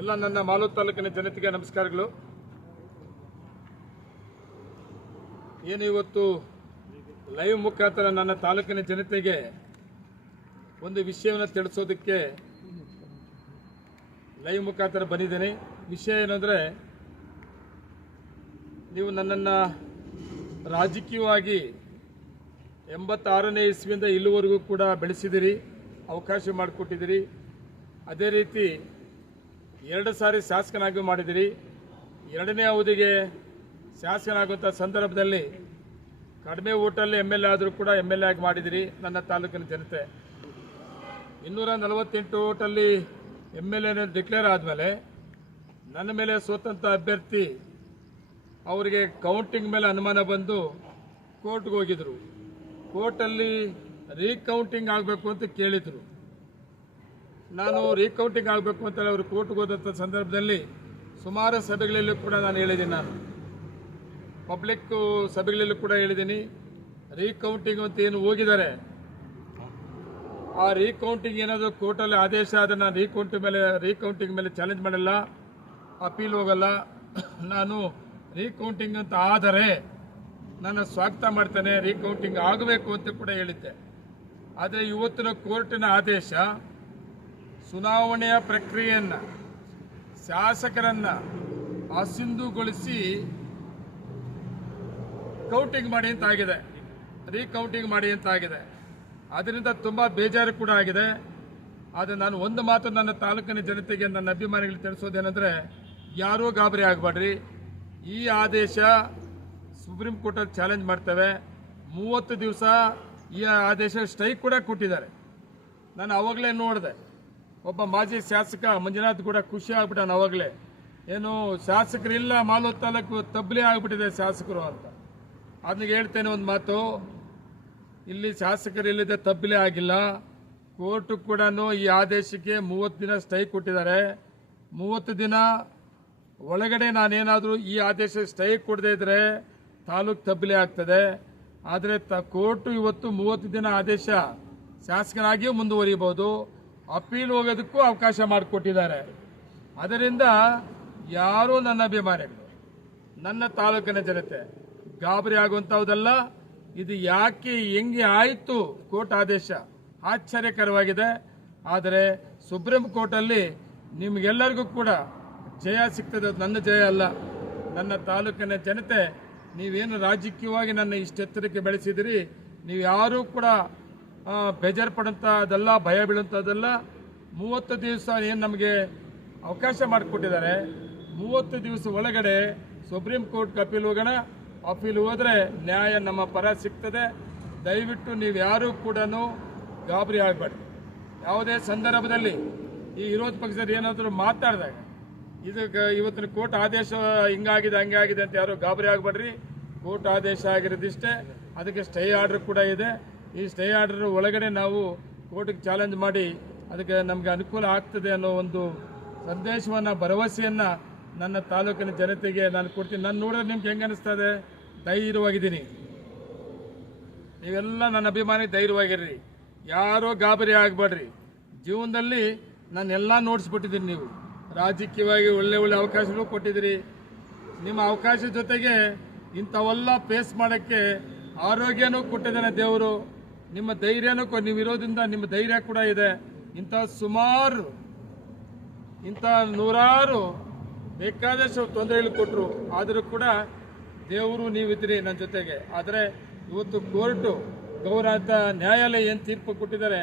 ಎಲ್ಲ ನನ್ನ ಮಾಲೂರು ತಾಲೂಕಿನ ಜನತೆಗೆ ನಮಸ್ಕಾರಗಳು ಏನು ಇವತ್ತು ಲೈವ್ ಮುಖಾಂತರ ನನ್ನ ತಾಲೂಕಿನ ಜನತೆಗೆ ಒಂದು ವಿಷಯವನ್ನು ತಿಳಿಸೋದಕ್ಕೆ ಲೈವ್ ಮುಖಾಂತರ ಬಂದಿದ್ದೇನೆ ವಿಷಯ ಏನಂದರೆ ನೀವು ನನ್ನನ್ನು ರಾಜಕೀಯವಾಗಿ ಎಂಬತ್ತಾರನೇ ಇಸ್ವಿಯಿಂದ ಇಲ್ಲಿವರೆಗೂ ಕೂಡ ಬೆಳೆಸಿದಿರಿ ಅವಕಾಶ ಮಾಡಿಕೊಟ್ಟಿದ್ದೀರಿ ಅದೇ ರೀತಿ ಎರಡು ಸಾರಿ ಶಾಸಕನಾಗಿ ಮಾಡಿದಿರಿ ಎರಡನೇ ಅವಧಿಗೆ ಶಾಸಕನಾಗುವಂಥ ಸಂದರ್ಭದಲ್ಲಿ ಕಡಿಮೆ ಓಟಲ್ಲಿ ಎಮ್ ಎಲ್ ಎ ಆದರೂ ಕೂಡ ಎಮ್ ಎಲ್ ಎ ಆಗಿ ಮಾಡಿದಿರಿ ನನ್ನ ತಾಲೂಕಿನ ಜನತೆ ಇನ್ನೂರ ನಲವತ್ತೆಂಟು ಓಟಲ್ಲಿ ಎಮ್ ಎಲ್ ಎ ಡಿಕ್ಲೇರ್ ಆದಮೇಲೆ ನನ್ನ ಮೇಲೆ ಸೋತಂಥ ಅಭ್ಯರ್ಥಿ ಅವರಿಗೆ ಕೌಂಟಿಂಗ್ ಮೇಲೆ ಅನುಮಾನ ಬಂದು ಕೋರ್ಟ್ಗೆ ಹೋಗಿದ್ರು ಕೋರ್ಟಲ್ಲಿ ರೀಕೌಂಟಿಂಗ್ ಆಗಬೇಕು ಅಂತ ಕೇಳಿದರು ನಾನು ರೀಕೌಂಟಿಂಗ್ ಆಗಬೇಕು ಅಂತ ಅವರು ಕೋರ್ಟ್ಗೆ ಹೋದಂಥ ಸಂದರ್ಭದಲ್ಲಿ ಸುಮಾರು ಸಭೆಗಳಲ್ಲೂ ಕೂಡ ನಾನು ಹೇಳಿದ್ದೀನಿ ನಾನು ಪಬ್ಲಿಕ್ ಸಭೆಗಳಲ್ಲೂ ಕೂಡ ಹೇಳಿದ್ದೀನಿ ರೀಕೌಂಟಿಂಗ್ ಅಂತ ಏನು ಹೋಗಿದ್ದಾರೆ ಆ ರೀಕೌಂಟಿಂಗ್ ಏನಾದರೂ ಕೋರ್ಟಲ್ಲಿ ಆದೇಶ ಆದರೆ ನಾನು ರೀಕೌಂಟಿಂಗ್ ಮೇಲೆ ರೀಕೌಂಟಿಂಗ್ ಮೇಲೆ ಚಾಲೆಂಜ್ ಮಾಡಲ್ಲ ಅಪೀಲ್ ಹೋಗಲ್ಲ ನಾನು ರೀಕೌಂಟಿಂಗ್ ಅಂತ ಆದರೆ ನನ್ನ ಸ್ವಾಗತ ಮಾಡ್ತೇನೆ ರೀಕೌಂಟಿಂಗ್ ಆಗಬೇಕು ಅಂತ ಕೂಡ ಹೇಳಿದ್ದೆ ಆದರೆ ಇವತ್ತಿನ ಕೋರ್ಟಿನ ಆದೇಶ ಚುನಾವಣೆಯ ಪ್ರಕ್ರಿಯೆಯನ್ನು ಶಾಸಕರನ್ನು ಅಸಿಂಧುಗೊಳಿಸಿ ಕೌಂಟಿಂಗ್ ಮಾಡಿ ಅಂತ ಆಗಿದೆ ರೀಕೌಂಟಿಂಗ್ ಮಾಡಿ ಅಂತ ಆಗಿದೆ ಅದರಿಂದ ತುಂಬ ಬೇಜಾರು ಕೂಡ ಆಗಿದೆ ಆದರೆ ನಾನು ಒಂದು ಮಾತು ನನ್ನ ತಾಲೂಕಿನ ಜನತೆಗೆ ನನ್ನ ಅಭಿಮಾನಿಗಳಿಗೆ ತಿಳಿಸೋದೇನೆಂದರೆ ಯಾರೂ ಗಾಬರಿ ಆಗಬೇಡ್ರಿ ಈ ಆದೇಶ ಸುಪ್ರೀಂ ಕೋರ್ಟಲ್ಲಿ ಚಾಲೆಂಜ್ ಮಾಡ್ತೇವೆ ಮೂವತ್ತು ದಿವಸ ಈ ಆದೇಶ ಸ್ಟ್ರೈಕ್ ಕೂಡ ಕೊಟ್ಟಿದ್ದಾರೆ ನಾನು ಅವಾಗಲೇ ನೋಡಿದೆ ಒಬ್ಬ ಮಾಜಿ ಶಾಸಕ ಮಂಜುನಾಥ್ ಕೂಡ ಖುಷಿ ಆಗ್ಬಿಟ್ಟ ಅವಾಗಲೇ ಏನು ಶಾಸಕರಿಲ್ಲ ಮಾಲೂ ತಾಲೂಕು ತಬ್ಲಿ ಆಗಿಬಿಟ್ಟಿದೆ ಶಾಸಕರು ಅಂತ ಅದನ್ನ ಹೇಳ್ತೇನೆ ಒಂದು ಮಾತು ಇಲ್ಲಿ ಶಾಸಕರಿಲ್ಲದೆ ತಬ್ಲಿ ಆಗಿಲ್ಲ ಕೋರ್ಟು ಕೂಡ ಈ ಆದೇಶಕ್ಕೆ ಮೂವತ್ತು ದಿನ ಸ್ಟೈ ಕೊಟ್ಟಿದ್ದಾರೆ ಮೂವತ್ತು ದಿನ ಒಳಗಡೆ ನಾನೇನಾದರೂ ಈ ಆದೇಶ ಸ್ಟೈ ಕೊಡದೇ ಇದ್ರೆ ತಾಲೂಕು ತಬ್ಲಿ ಆಗ್ತದೆ ಆದರೆ ತ ಕೋರ್ಟು ಇವತ್ತು ಮೂವತ್ತು ದಿನ ಆದೇಶ ಶಾಸಕನಾಗಿಯೂ ಮುಂದುವರಿಬಹುದು ಅಪೀಲ್ ಹೋಗೋದಕ್ಕೂ ಅವಕಾಶ ಮಾಡಿಕೊಟ್ಟಿದ್ದಾರೆ ಅದರಿಂದ ಯಾರೂ ನನ್ನ ಅಭಿಮಾನಿಗಳು ನನ್ನ ತಾಲೂಕಿನ ಜನತೆ ಗಾಬರಿ ಆಗುವಂಥವುದಲ್ಲ ಇದು ಯಾಕೆ ಹೆಂಗೆ ಆಯಿತು ಕೋರ್ಟ್ ಆದೇಶ ಆಶ್ಚರ್ಯಕರವಾಗಿದೆ ಆದರೆ ಸುಪ್ರೀಂ ಕೋರ್ಟಲ್ಲಿ ನಿಮಗೆಲ್ಲರಿಗೂ ಕೂಡ ಜಯ ಸಿಗ್ತದೆ ನನ್ನ ಜಯ ಅಲ್ಲ ನನ್ನ ತಾಲೂಕಿನ ಜನತೆ ನೀವೇನು ರಾಜಕೀಯವಾಗಿ ನನ್ನ ಇಷ್ಟೆತ್ತರಕ್ಕೆ ಬೆಳೆಸಿದಿರಿ ನೀವು ಯಾರೂ ಕೂಡ ಬೇಜಾರು ಪಡೋಂಥದ್ದೆಲ್ಲ ಭಯ ಬೀಳುವಂಥದ್ದಲ್ಲ ಮೂವತ್ತು ದಿವಸ ಏನು ನಮಗೆ ಅವಕಾಶ ಮಾಡಿಕೊಟ್ಟಿದ್ದಾರೆ ಮೂವತ್ತು ದಿವಸ ಒಳಗಡೆ ಸುಪ್ರೀಂ ಕೋರ್ಟ್ ಅಪೀಲ್ ಹೋಗೋಣ ಅಪೀಲ್ ಹೋದರೆ ನ್ಯಾಯ ನಮ್ಮ ಪರ ಸಿಗ್ತದೆ ದಯವಿಟ್ಟು ನೀವು ಯಾರು ಕೂಡ ಗಾಬರಿ ಆಗಬೇಡಿ ಯಾವುದೇ ಸಂದರ್ಭದಲ್ಲಿ ಈ ವಿರೋಧ ಪಕ್ಷದ ಏನಾದರೂ ಮಾತಾಡಿದಾಗ ಇದಕ್ಕೆ ಇವತ್ತಿನ ಕೋರ್ಟ್ ಆದೇಶ ಹಿಂಗಾಗಿದೆ ಹಂಗೆ ಆಗಿದೆ ಅಂತ ಯಾರು ಗಾಬರಿ ಆಗಬೇಡ್ರಿ ಕೋರ್ಟ್ ಆದೇಶ ಆಗಿರೋದಿಷ್ಟೇ ಅದಕ್ಕೆ ಸ್ಟೇ ಆರ್ಡರ್ ಕೂಡ ಇದೆ ಈ ಸ್ಟೇ ಆರ್ಡರ್ ಒಳಗಡೆ ನಾವು ಕೋರ್ಟಿಗೆ ಚಾಲೆಂಜ್ ಮಾಡಿ ಅದಕ್ಕೆ ನಮಗೆ ಅನುಕೂಲ ಆಗ್ತದೆ ಅನ್ನೋ ಒಂದು ಸಂದೇಶವನ್ನು ಭರವಸೆಯನ್ನು ನನ್ನ ತಾಲೂಕಿನ ಜನತೆಗೆ ನಾನು ಕೊಡ್ತೀನಿ ನಾನು ನೋಡಿದ್ರೆ ನಿಮ್ಗೆ ಹೆಂಗೆ ಅನಿಸ್ತದೆ ಧೈರ್ಯವಾಗಿದ್ದೀನಿ ನೀವೆಲ್ಲ ನನ್ನ ಅಭಿಮಾನಿ ಧೈರ್ಯವಾಗಿರ್ರಿ ಯಾರೋ ಗಾಬರಿ ಆಗಬೇಡ್ರಿ ಜೀವನದಲ್ಲಿ ನಾನು ಎಲ್ಲ ನೋಡಿಸ್ಬಿಟ್ಟಿದ್ದೀನಿ ನೀವು ರಾಜಕೀಯವಾಗಿ ಒಳ್ಳೆ ಒಳ್ಳೆ ಅವಕಾಶಗಳು ಕೊಟ್ಟಿದ್ದೀರಿ ನಿಮ್ಮ ಅವಕಾಶ ಜೊತೆಗೆ ಇಂಥವೆಲ್ಲ ಫೇಸ್ ಮಾಡೋಕ್ಕೆ ಆರೋಗ್ಯನೂ ಕೊಟ್ಟಿದ್ದಾನೆ ದೇವರು ನಿಮ್ಮ ಧೈರ್ಯನೂ ನೀವು ಇರೋದ್ರಿಂದ ನಿಮ್ಮ ಧೈರ್ಯ ಕೂಡ ಇದೆ ಇಂಥ ಸುಮಾರು ಇಂಥ ನೂರಾರು ಬೇಕಾದಷ್ಟು ತೊಂದರೆಗಳು ಕೊಟ್ಟರು ಆದರೂ ಕೂಡ ದೇವರು ನೀವಿದ್ದೀರಿ ನನ್ನ ಜೊತೆಗೆ ಆದರೆ ಇವತ್ತು ಕೋರ್ಟು ಗೌರವ ನ್ಯಾಯಾಲಯ ಏನು ತೀರ್ಪು ಕೊಟ್ಟಿದ್ದಾರೆ